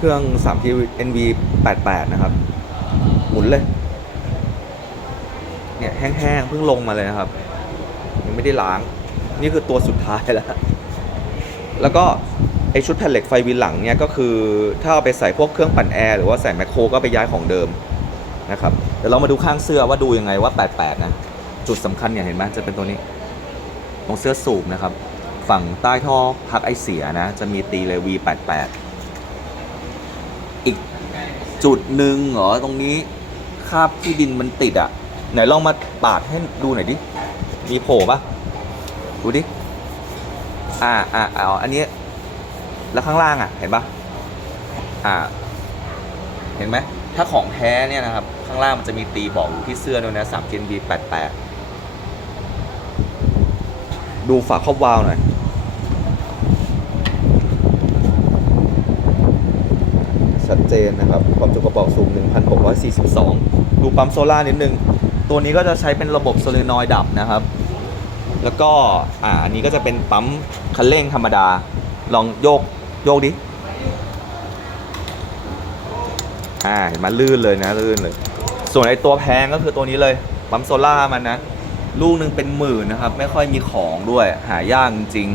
เครื่อง3 t NV 88 นะครับ หมุนเลย เนี่ยแห้งๆ เพิ่งลงมาเลยนะครับ ยังไม่ได้ล้าง นี่คือตัวสุดท้ายแล้ว แล้วก็ไอชุดแผ่นเหล็กไฟวินหลังเนี่ยก็คือถ้าเอาไปใส่พวกเครื่องปั่นแอร์หรือว่าใส่แมคโครก็ไปย้ายของเดิมนะครับเดี๋ยวเรามาดูข้างเสื้อว่าดูยังไงว่า 88 นะ จุดสำคัญเนี่ยเห็นไหมจะเป็นตัวนี้ ตรงเสื้อสูบนะครับ ฝั่งใต้ท่อพักไอเสียนะ จะมีตีเลย V88 อีกจุดหนึ่งเหรอตรงนี้คราบที่ดินมันติดอะ ไหนลองมาปาดให้ดูหน่อยดิ มีโผล่ปะดูดิ อ่าอ่าอ่าอันนี้ แล้วข้างล่างอะ เห็นปะอ่า เห็นไหม ถ้าของแท้เนี่ยนะครับ ข้างล่างมันจะมีตีบอกอยู่ที่เสื้อด้วยนะ3 Gen B 88ดูฝาครอบวาล์วหน่อย ชัด เจนนะครับความจุกระบอกสูง 1,642 ดูปั๊มโซล่านิดนึง ตัวนี้ก็จะใช้เป็นระบบโซเลนอยดับนะครับ แล้วก็อ่าอันนี้ก็จะเป็นปั๊มคันเร่งธรรมดา ลองโยกโยกดิอ่าเห็นมันลื่นเลยนะลื่นเลย ส่วนไอตัวแพงก็คือตัวนี้เลยปั๊มโซล่ามันนะ ลูกหนึ่งเป็นหมื่นนะครับ ไม่ค่อยมีของด้วยหายากจริง